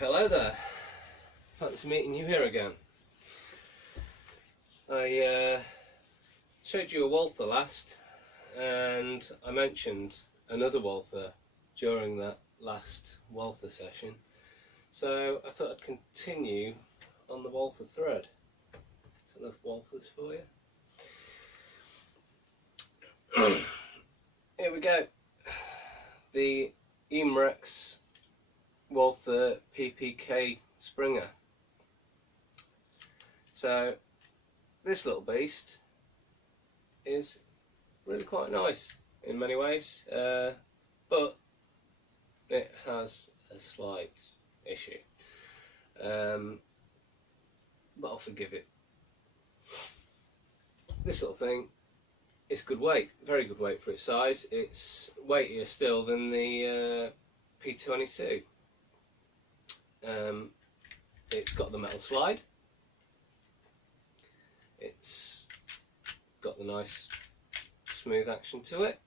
Hello there. Fancy meeting you here again. I showed you a Walther last, and I mentioned another Walther during that last Walther session, so I thought I'd continue on the Walther thread. So enough Walthers for you. Here we go. The Umarex Walther PPK Springer. So this little beast is really quite nice in many ways, but it has a slight issue, but I'll forgive it. This little thing is good weight, very good weight for its size. It's weightier still than the P22. It's got the metal slide, it's got the nice smooth action to it,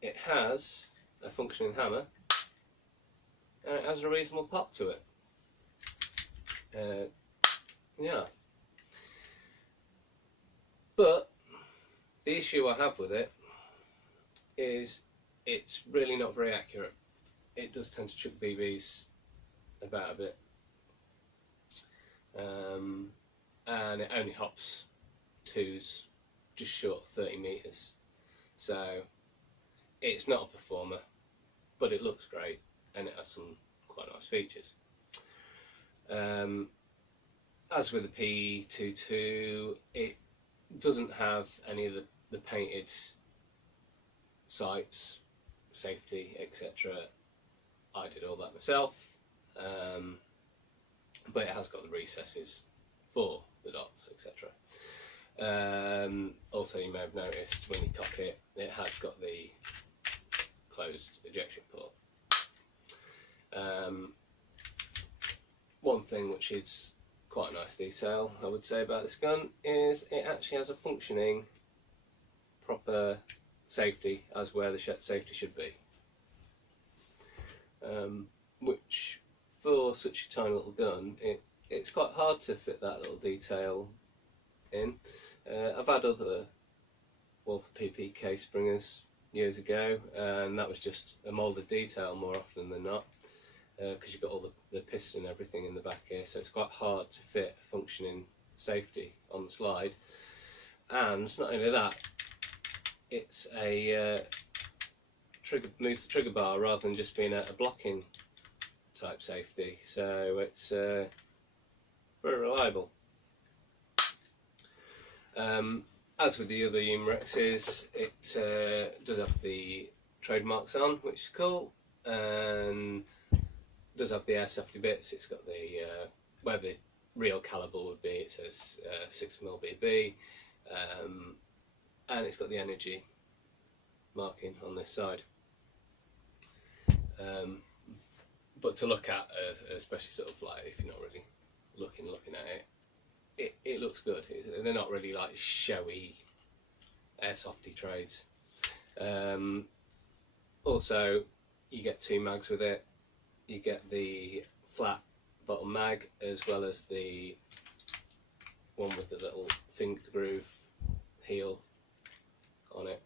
it has a functioning hammer, and it has a reasonable pop to it. Yeah, but the issue I have with it is it's really not very accurate. It does tend to chuck BBs about a bit, and it only hops twos just short of 30 metres, so it's not a performer, but it looks great and it has some quite nice features. As with the P22, it doesn't have any of the painted sights, safety, etc. I did all that myself, but it has got the recesses for the dots, etc. Also, you may have noticed when you cock it, it has got the closed ejection port. One thing which is quite a nice detail, I would say, about this gun is it actually has a functioning proper safety as where the safety should be, which for such a tiny little gun, it's quite hard to fit that little detail in. I've had other Walther PPK Springers years ago, and that was just a moulded detail more often than not, because you've got all the piston and everything in the back here, so it's quite hard to fit a functioning safety on the slide. And not only that, it's a moves the trigger bar rather than just being a blocking type safety, so it's very reliable. As with the other Umarexes, it does have the trademarks on, which is cool, and does have the airsofty bits. It's got the where the real calibre would be, it says 6mm BB, and it's got the energy marking on this side. But to look at, especially sort of like if you're not really looking at it, it looks good. They're not really like showy airsofty trades. Also, you get two mags with it. You get the flat bottom mag as well as the one with the little finger groove heel on it.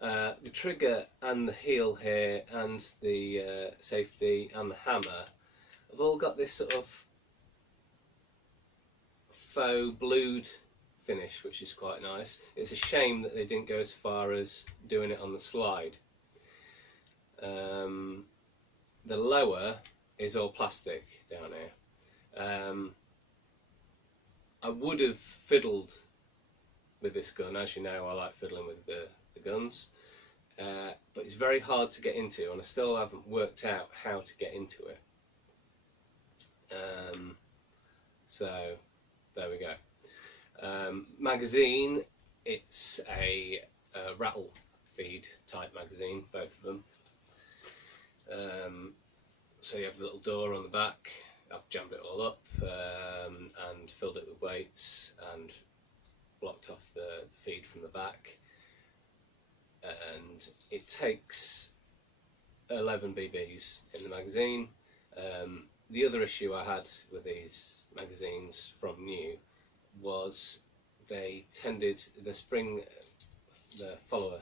The trigger and the heel here and the safety and the hammer have all got this sort of faux blued finish, which is quite nice. It's a shame that they didn't go as far as doing it on the slide. The lower is all plastic down here. I would have fiddled with this gun. As you know, I like fiddling with the guns, but it's very hard to get into, and I still haven't worked out how to get into it. So there we go. Magazine, it's a rattle feed type magazine, both of them. So you have a little door on the back. I've jammed it all up and filled it with weights and blocked off the feed from the back, and it takes 11 BBs in the magazine, The other issue I had with these magazines from new was they tended, the spring, the follower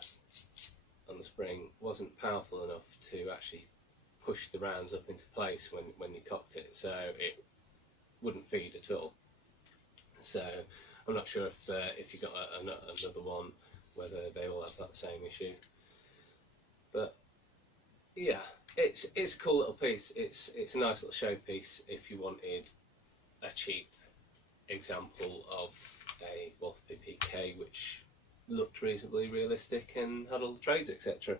on the spring wasn't powerful enough to actually push the rounds up into place when you cocked it, so it wouldn't feed at all. So I'm not sure if you got another one, whether they all have that same issue. But yeah, it's a cool little piece. It's a nice little showpiece if you wanted a cheap example of a Walther PPK which looked reasonably realistic and had all the trades, etc.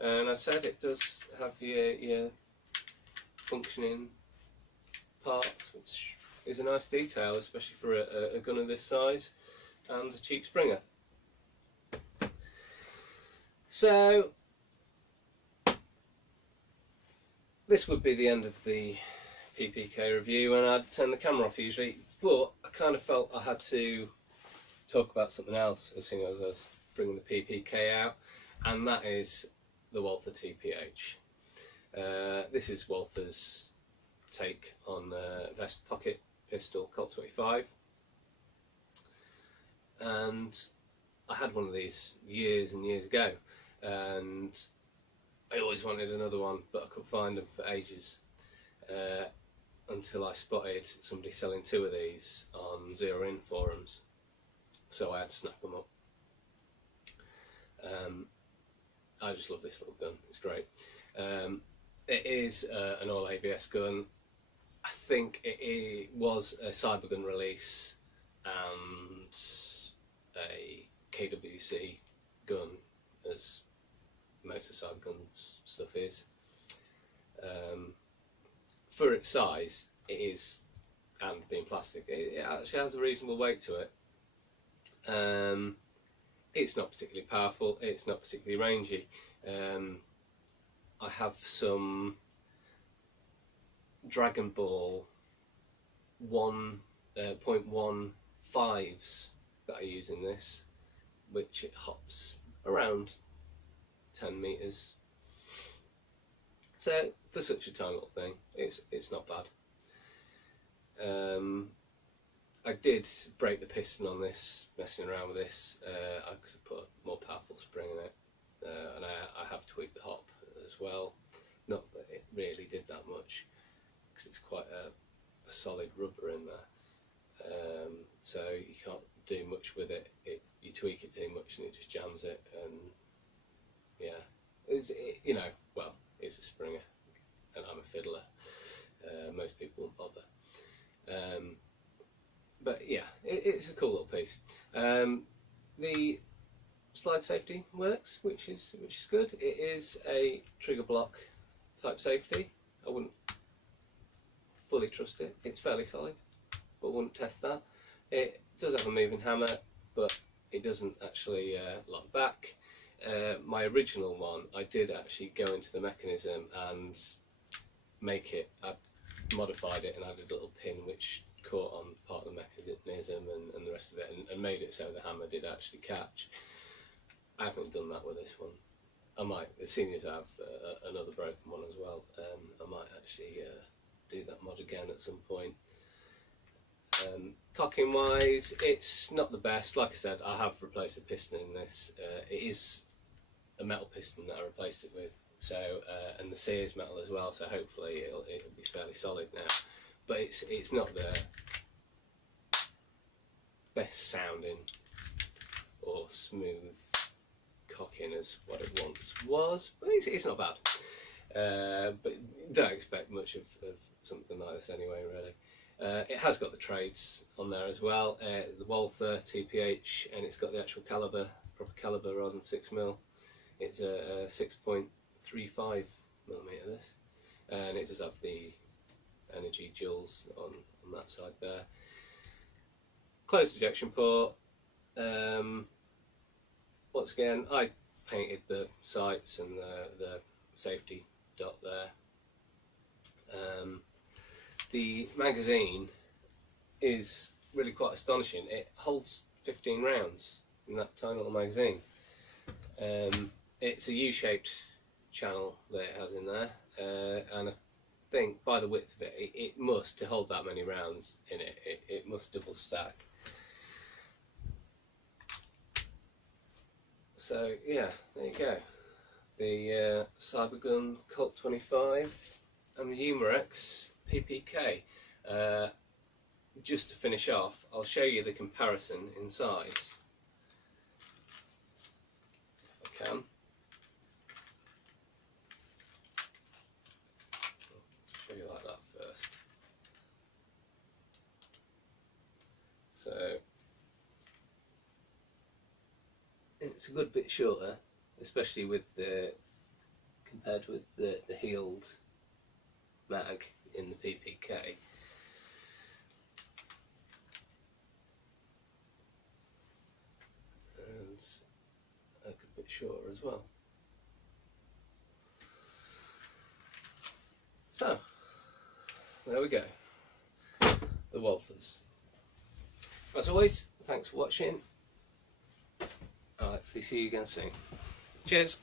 And as I said, it does have your functioning parts, which is a nice detail, especially for a gun of this size and a cheap Springer. So this would be the end of the PPK review, and I'd turn the camera off usually, but I kind of felt I had to talk about something else as soon as I was bringing the PPK out, and that is the Walther TPH. This is Walther's take on the vest pocket pistol Colt 25, and I had one of these years and years ago, and I always wanted another one, but I couldn't find them for ages, until I spotted somebody selling two of these on Zero In forums, so I had to snap them up. I just love this little gun, it's great. It is an all ABS gun. I think it was a Cybergun release and a KWC gun, as most of Cybergun's stuff is. For its size, it is, and being plastic, it actually has a reasonable weight to it. It's not particularly powerful, it's not particularly rangy. I have some Dragon Ball 1.15s that I use in this, which it hops around 10 meters. So for such a tiny little thing, it's not bad. I did break the piston on this, messing around with this, because I put a more powerful spring in it, and I have tweaked the hop as well. Not that it really did that much, because it's quite a solid rubber in there, so you can't do much with it. You tweak it too much and it just jams it, and yeah, you know, well, it's a Springer and I'm a fiddler. Most people won't bother. But yeah, it's a cool little piece. The slide safety works, which is good. It is a trigger block type safety. I wouldn't fully trust it. It's fairly solid, but wouldn't test that. It does have a moving hammer, but it doesn't actually lock back. My original one, I did actually go into the mechanism and make it. I modified it and added a little pin which caught on part of the mechanism and the rest of it, and made it so the hammer did actually catch. I haven't done that with this one. I might, as soon as I have another broken one as well, I might actually do that mod again at some point. Cocking wise, it's not the best. Like I said, I have replaced the piston in this. It is a metal piston that I replaced it with, so and the Sears metal as well, so hopefully it'll be fairly solid now. But it's not the best sounding or smooth cocking as what it once was, but it's not bad. But don't expect much of something like this anyway, really. It has got the trades on there as well, the Walther TPH, and it's got the actual calibre, proper calibre rather than 6mm. It's a 6.35mm this, and it does have the energy joules on that side there. Closed ejection port. Once again, I painted the sights and the safety dot there. The magazine is really quite astonishing. It holds 15 rounds in that tiny little magazine. It's a U-shaped channel that it has in there, and I think by the width of it, it must, to hold that many rounds in it, it must double stack. So yeah, there you go. The Cybergun Colt 25 and the Umarex PPK. Just to finish off, I'll show you the comparison in size, if I can. I'll show you like that first. So it's a good bit shorter, especially with compared with the heeled mag in the PPK. And a good bit shorter as well. So there we go, the Walthers. As always, thanks for watching. I'll hopefully see you again soon. Cheers.